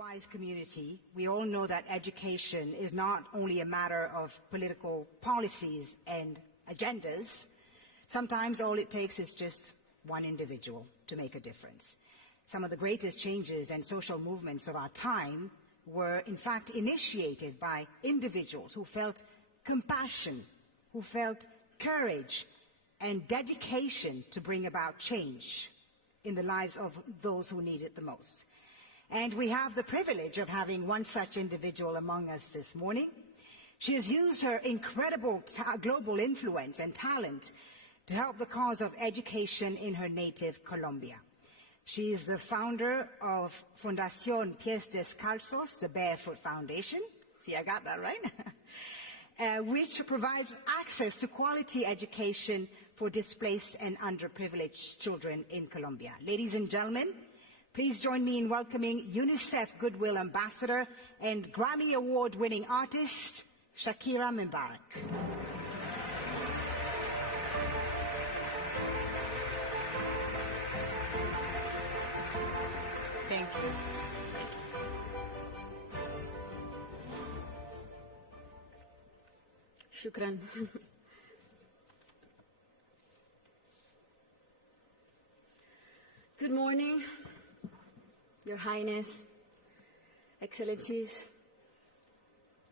wise community, we all know that education is not only a matter of political policies and agendas. Sometimes all it takes is just one individual to make a difference. Some of the greatest changes and social movements of our time were, in fact, initiated by individuals who felt compassion, who felt courage and dedication to bring about change in the lives of those who need it the most. And we have the privilege of having one such individual among us this morning. She has used her incredible global influence and talent to help the cause of education in her native Colombia. She is the founder of Fundación Pies Descalzos, the Barefoot Foundation. See, I got that right? Which provides access to quality education for displaced and underprivileged children in Colombia. Ladies and gentlemen, please join me in welcoming UNICEF Goodwill Ambassador and Grammy Award-winning artist, Shakira Mubarak. Thank you. Shukran. Good morning, Your Highness, Excellencies,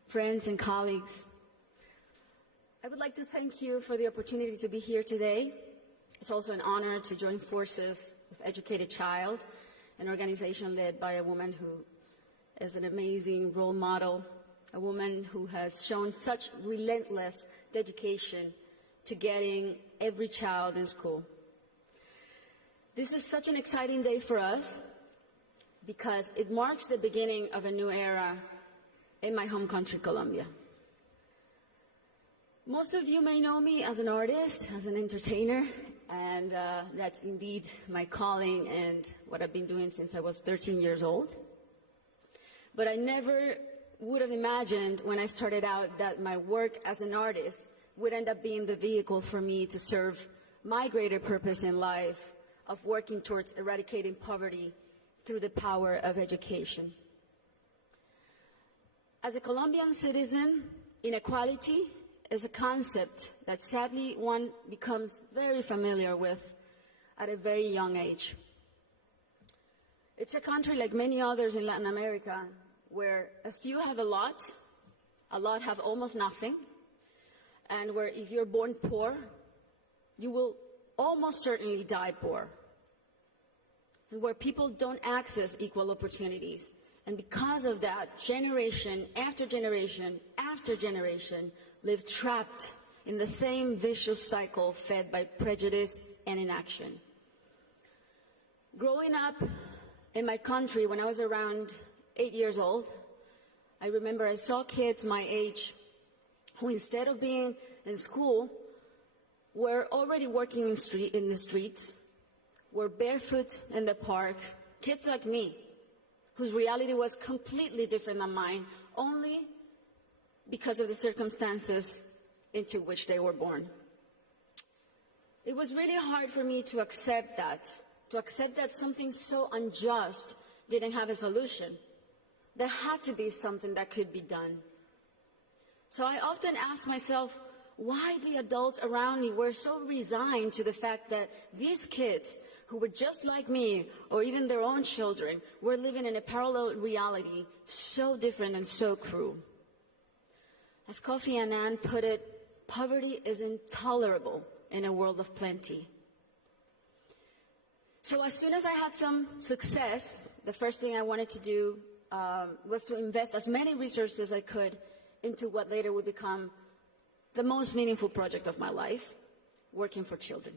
friends and colleagues. I would like to thank you for the opportunity to be here today. It's also an honor to join forces with Educated Child, an organization led by a woman who is an amazing role model, a woman who has shown such relentless dedication to getting every child in school. This is such an exciting day for us because it marks the beginning of a new era in my home country, Colombia. Most of you may know me as an artist, as an entertainer, and that's indeed my calling and what I've been doing since I was 13 years old. But I never would have imagined when I started out that my work as an artist would end up being the vehicle for me to serve my greater purpose in life of working towards eradicating poverty through the power of education. As a Colombian citizen, inequality is a concept that sadly one becomes very familiar with at a very young age. It's a country like many others in Latin America where a few have a lot have almost nothing, and where if you're born poor, you will almost certainly die poor, and where people don't access equal opportunities. And because of that, generation after generation after generation live trapped in the same vicious cycle fed by prejudice and inaction. Growing up in my country when I was around 8 years old, I remember I saw kids my age who, instead of being in school, were already working in the streets, were barefoot in the park, kids like me, whose reality was completely different than mine, only because of the circumstances into which they were born. It was really hard for me to accept that something so unjust didn't have a solution. There had to be something that could be done. So I often ask myself why the adults around me were so resigned to the fact that these kids, who were just like me, or even their own children, were living in a parallel reality so different and so cruel. As Kofi Annan put it, poverty is intolerable in a world of plenty. So as soon as I had some success, the first thing I wanted to do was to invest as many resources as I could into what later would become the most meaningful project of my life, working for children.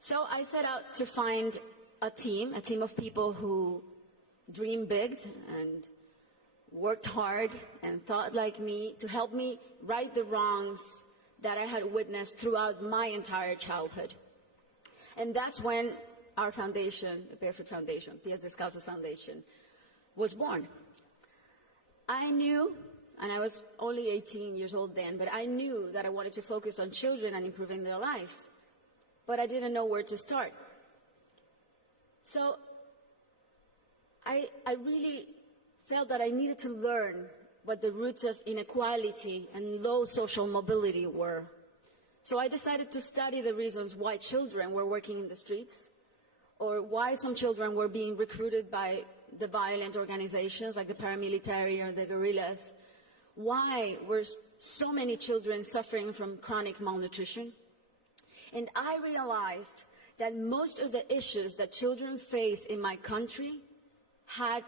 So I set out to find a team of people who dreamed big and worked hard and thought like me to help me right the wrongs that I had witnessed throughout my entire childhood. And that's when our foundation, the Barefoot Foundation, Pies Descalzos Foundation, was born. I knew, and I was only 18 years old then, but I knew that I wanted to focus on children and improving their lives. But I didn't know where to start. So I really felt that I needed to learn what the roots of inequality and low social mobility were. So I decided to study the reasons why children were working in the streets, or why some children were being recruited by the violent organizations like the paramilitary or the guerrillas. Why were so many children suffering from chronic malnutrition? And I realized that most of the issues that children face in my country had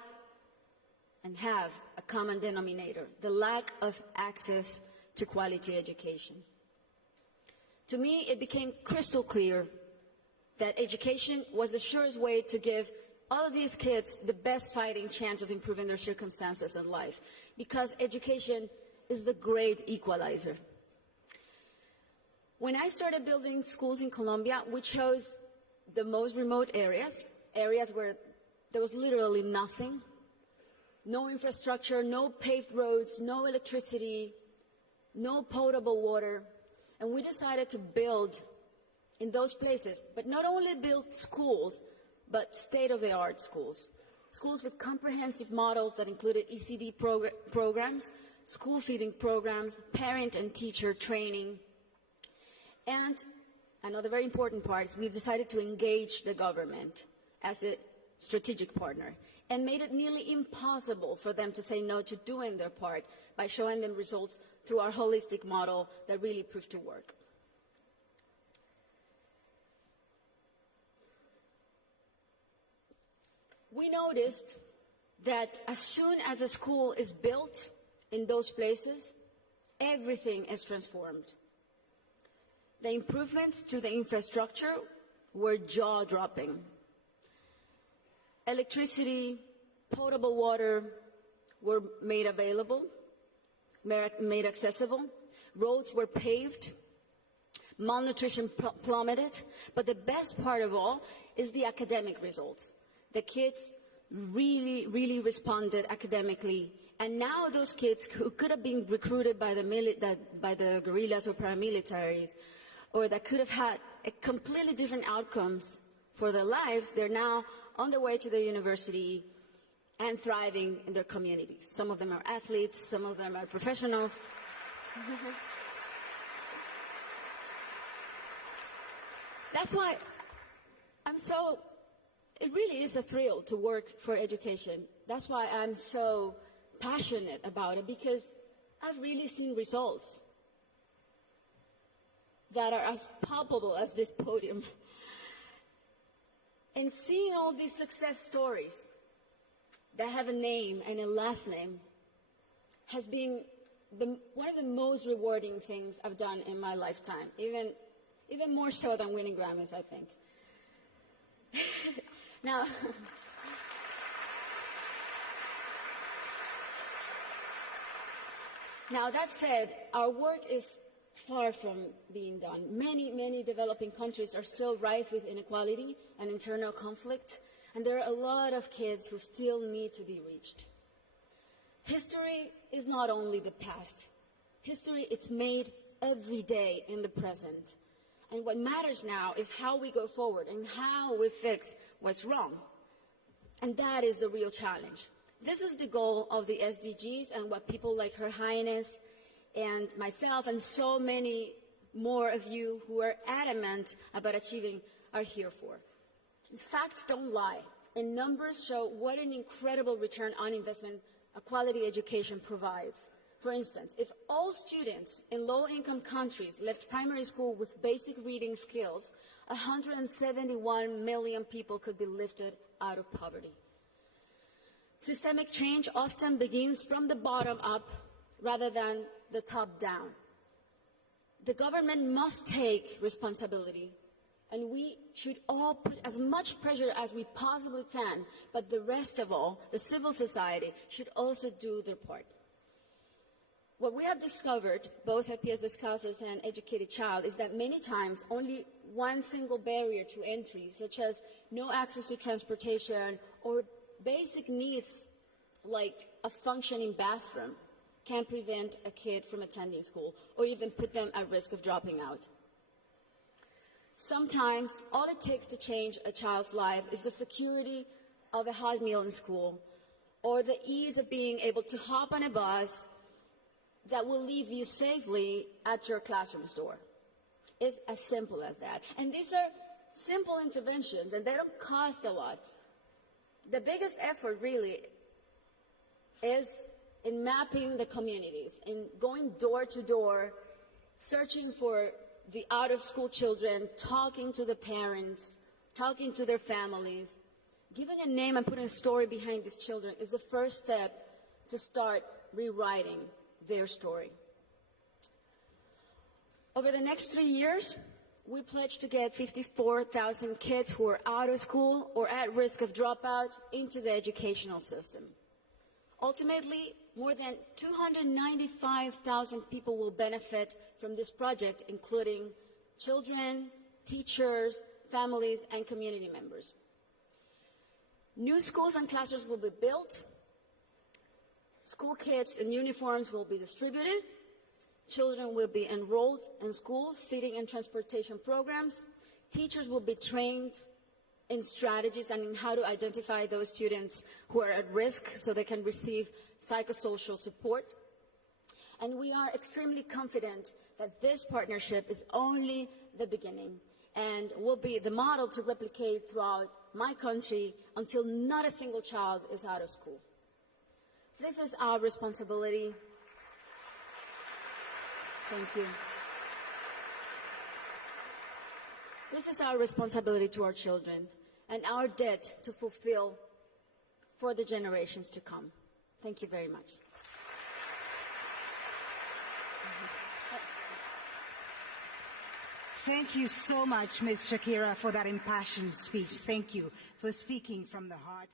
and have a common denominator: the lack of access to quality education. To me, it became crystal clear that education was the surest way to give all of these kids the best fighting chance of improving their circumstances in life, because education is a great equalizer. When I started building schools in Colombia, we chose the most remote areas where there was literally nothing, no infrastructure, no paved roads, no electricity, no potable water. And we decided to build in those places, but not only build schools, but state-of-the-art schools. Schools with comprehensive models that included ECD programs, school feeding programs, parent and teacher training. And another very important part is we decided to engage the government as a strategic partner, and made it nearly impossible for them to say no to doing their part by showing them results through our holistic model that really proved to work. We noticed that as soon as a school is built in those places, everything is transformed. The improvements to the infrastructure were jaw-dropping. Electricity, potable water were made available, made accessible. Roads were paved. Malnutrition plummeted. But the best part of all is the academic results. The kids really, really responded academically. And now those kids who could have been recruited by the guerrillas or paramilitaries, or that could have had a completely different outcomes for their lives, they're now on their way to the university and thriving in their communities. Some of them are athletes, some of them are professionals. That's why it really is a thrill to work for education. That's why I'm so passionate about it, because I've really seen results that are as palpable as this podium. And seeing all these success stories that have a name and a last name has been one of the most rewarding things I've done in my lifetime, even more so than winning Grammys, I think. Now, that said, our work is far from being done. Many developing countries are still rife with inequality and internal conflict, and there are a lot of kids who still need to be reached. History is not only the past. History, it's made every day in the present. And what matters now is how we go forward and how we fix what's wrong. And that is the real challenge. This is the goal of the SDGs and what people like Her Highness and myself and so many more of you who are adamant about achieving are here for. Facts don't lie, and numbers show what an incredible return on investment a quality education provides. For instance, if all students in low-income countries left primary school with basic reading skills, 171 million people could be lifted out of poverty. Systemic change often begins from the bottom up rather than the top down. The government must take responsibility, and we should all put as much pressure as we possibly can, but the rest of all, the civil society, should also do their part. What we have discovered, both at Pies Descalzos and Educated Child, is that many times only one single barrier to entry, such as no access to transportation or basic needs like a functioning bathroom, can prevent a kid from attending school or even put them at risk of dropping out. Sometimes all it takes to change a child's life is the security of a hot meal in school, or the ease of being able to hop on a bus that will leave you safely at your classroom's door. It's as simple as that. And these are simple interventions, and they don't cost a lot. The biggest effort really is in mapping the communities, in going door to door, searching for the out-of-school children, talking to the parents, talking to their families. Giving a name and putting a story behind these children is the first step to start rewriting their story. Over the next 3 years, we pledge to get 54,000 kids who are out of school or at risk of dropout into the educational system. Ultimately, more than 295,000 people will benefit from this project, including children, teachers, families, and community members. New schools and classrooms will be built. School kits and uniforms will be distributed. Children will be enrolled in school, feeding and transportation programs. Teachers will be trained in strategies and in how to identify those students who are at risk so they can receive psychosocial support. And we are extremely confident that this partnership is only the beginning and will be the model to replicate throughout my country until not a single child is out of school. This is our responsibility. Thank you. This is our responsibility to our children and our debt to fulfill for the generations to come. Thank you very much. Thank you so much, Ms. Shakira, for that impassioned speech. Thank you for speaking from the heart.